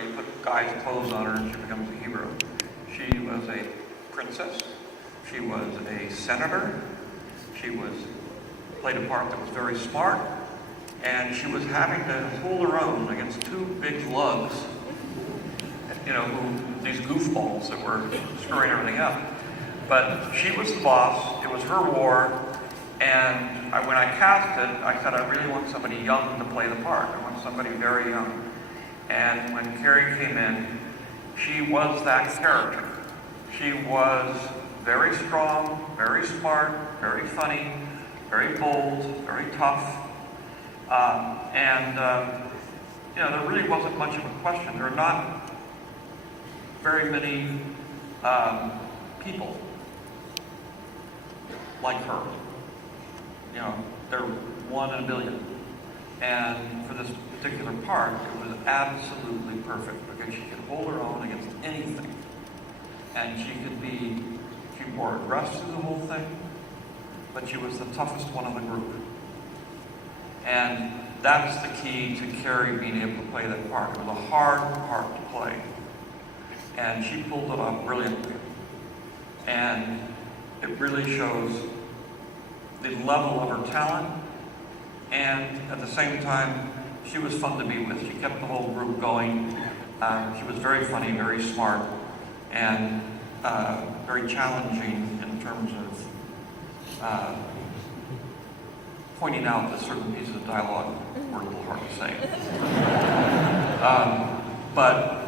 you put guys' clothes on her and she becomes a hero. She was a princess. She was a senator. She played a part that was very smart. And she was having to hold her own against two big lugs, these goofballs that were screwing everything up. But she was the boss. It was her war. And when I cast it, I said, I really want somebody young to play the part. I want somebody very young. And when Carrie came in, she was that character. She was very strong, very smart, very funny, very bold, very tough. There really wasn't much of a question. There are not very many people like her. They're 1 in a billion. And for this particular part, it was absolutely perfect because she could hold her own against anything. And she wore a dress through the whole thing, but she was the toughest one in the group. And that's the key to Carrie being able to play that part. It was a hard part to play. And she pulled it off brilliantly. And it really shows the level of her talent, and at the same time, she was fun to be with. She kept the whole group going. She was very funny, very smart, and very challenging in terms of pointing out that certain pieces of dialogue were a little hard to say. But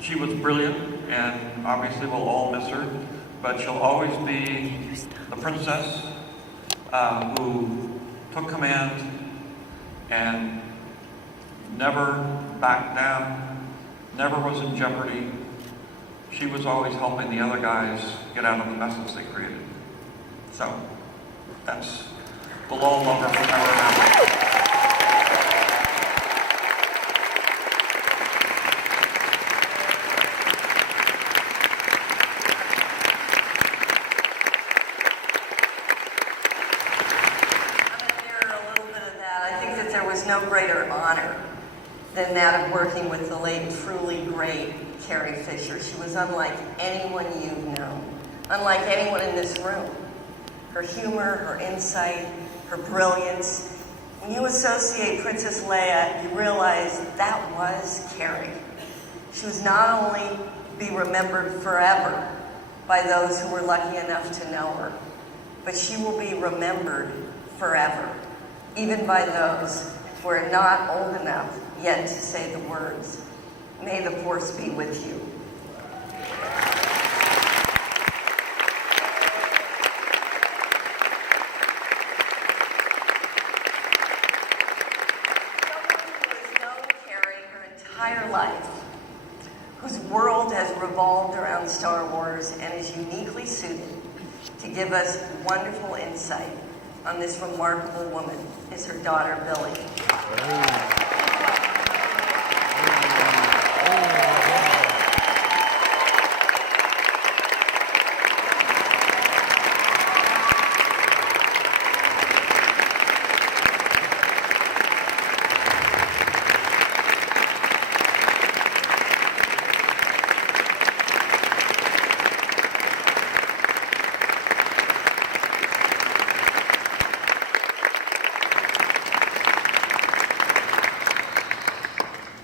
she was brilliant, and obviously we'll all miss her, but she'll always be the princess who took command and never backed down, never was in jeopardy. She was always helping the other guys get out of the messes they created. So, we'll all love her forever and ever. No greater honor than that of working with the late, truly great Carrie Fisher. She was unlike anyone you've known, unlike anyone in this room. Her humor, her insight, her brilliance. When you associate Princess Leia, you realize that was Carrie. She was not only be remembered forever by those who were lucky enough to know her, but she will be remembered forever, even by those who are not old enough yet to say the words. May the Force be with you. Someone who has known Carrie her entire life, whose world has revolved around Star Wars and is uniquely suited to give us wonderful insight on this remarkable woman, is her daughter, Billie.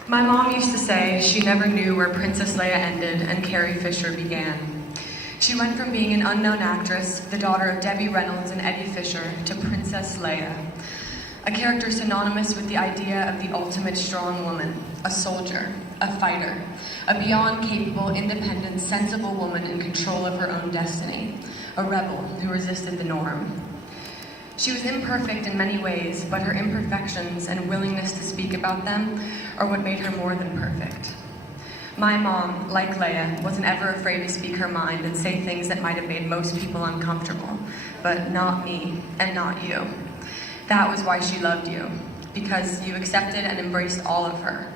My mom used to say she never knew where Princess Leia ended and Carrie Fisher began. She went from being an unknown actress, the daughter of Debbie Reynolds and Eddie Fisher, to Princess Leia, a character synonymous with the idea of the ultimate strong woman, a soldier, a fighter, a beyond capable, independent, sensible woman in control of her own destiny, a rebel who resisted the norm. She was imperfect in many ways, but her imperfections and willingness to speak about them are what made her more than perfect. My mom, like Leia, wasn't ever afraid to speak her mind and say things that might have made most people uncomfortable, but not me and not you. That was why she loved you, because you accepted and embraced all of her.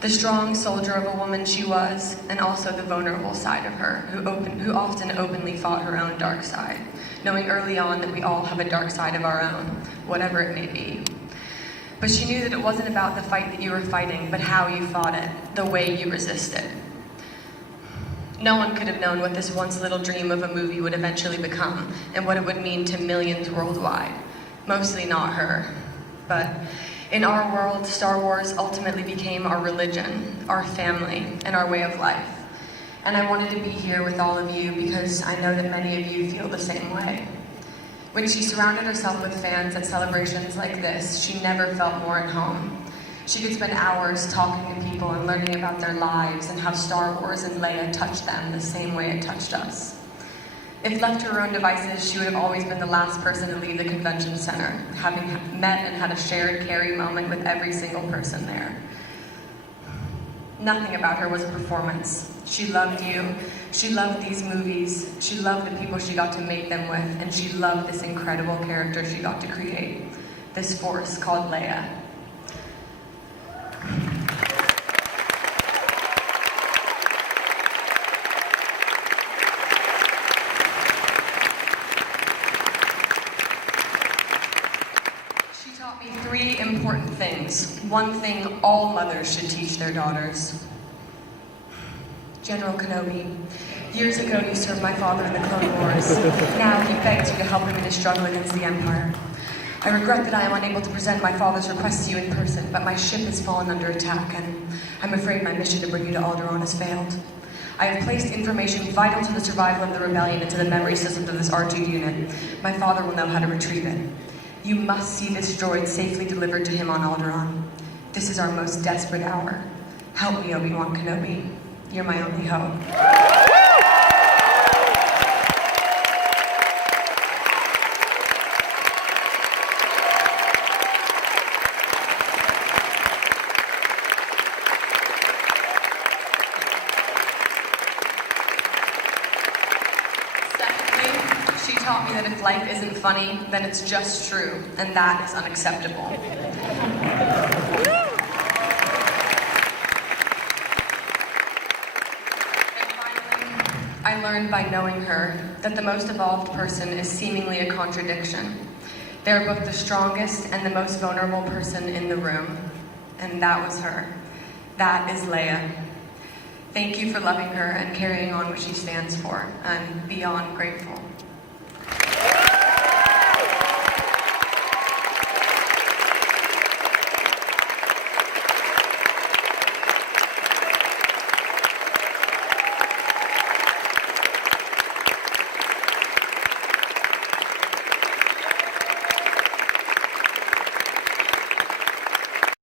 The strong soldier of a woman she was, and also the vulnerable side of her, who often openly fought her own dark side, knowing early on that we all have a dark side of our own, whatever it may be. But she knew that it wasn't about the fight that you were fighting, but how you fought it, the way you resisted. No one could have known what this once little dream of a movie would eventually become, and what it would mean to millions worldwide. Mostly not her. But in our world, Star Wars ultimately became our religion, our family, and our way of life. And I wanted to be here with all of you because I know that many of you feel the same way. When she surrounded herself with fans at celebrations like this, she never felt more at home. She could spend hours talking to people and learning about their lives and how Star Wars and Leia touched them the same way it touched us. If left to her own devices, she would have always been the last person to leave the convention center, having met and had a shared Carrie moment with every single person there. Nothing about her was a performance. She loved you, she loved these movies, she loved the people she got to make them with, and she loved this incredible character she got to create, this force called Leia. She taught me 3 important things. One thing all mothers should teach their daughters. General Kenobi, years ago you served my father in the Clone Wars. Now he begs you to help him in his struggle against the Empire. I regret that I am unable to present my father's request to you in person, but my ship has fallen under attack, and I'm afraid my mission to bring you to Alderaan has failed. I have placed information vital to the survival of the rebellion into the memory systems of this R2 unit. My father will know how to retrieve it. You must see this droid safely delivered to him on Alderaan. This is our most desperate hour. Help me, Obi-Wan Kenobi. You're my only hope. Secondly, she taught me that if life isn't funny, then it's just true, and that is unacceptable. I learned by knowing her that the most evolved person is seemingly a contradiction. They are both the strongest and the most vulnerable person in the room. And that was her. That is Leia. Thank you for loving her and carrying on what she stands for. I'm beyond grateful.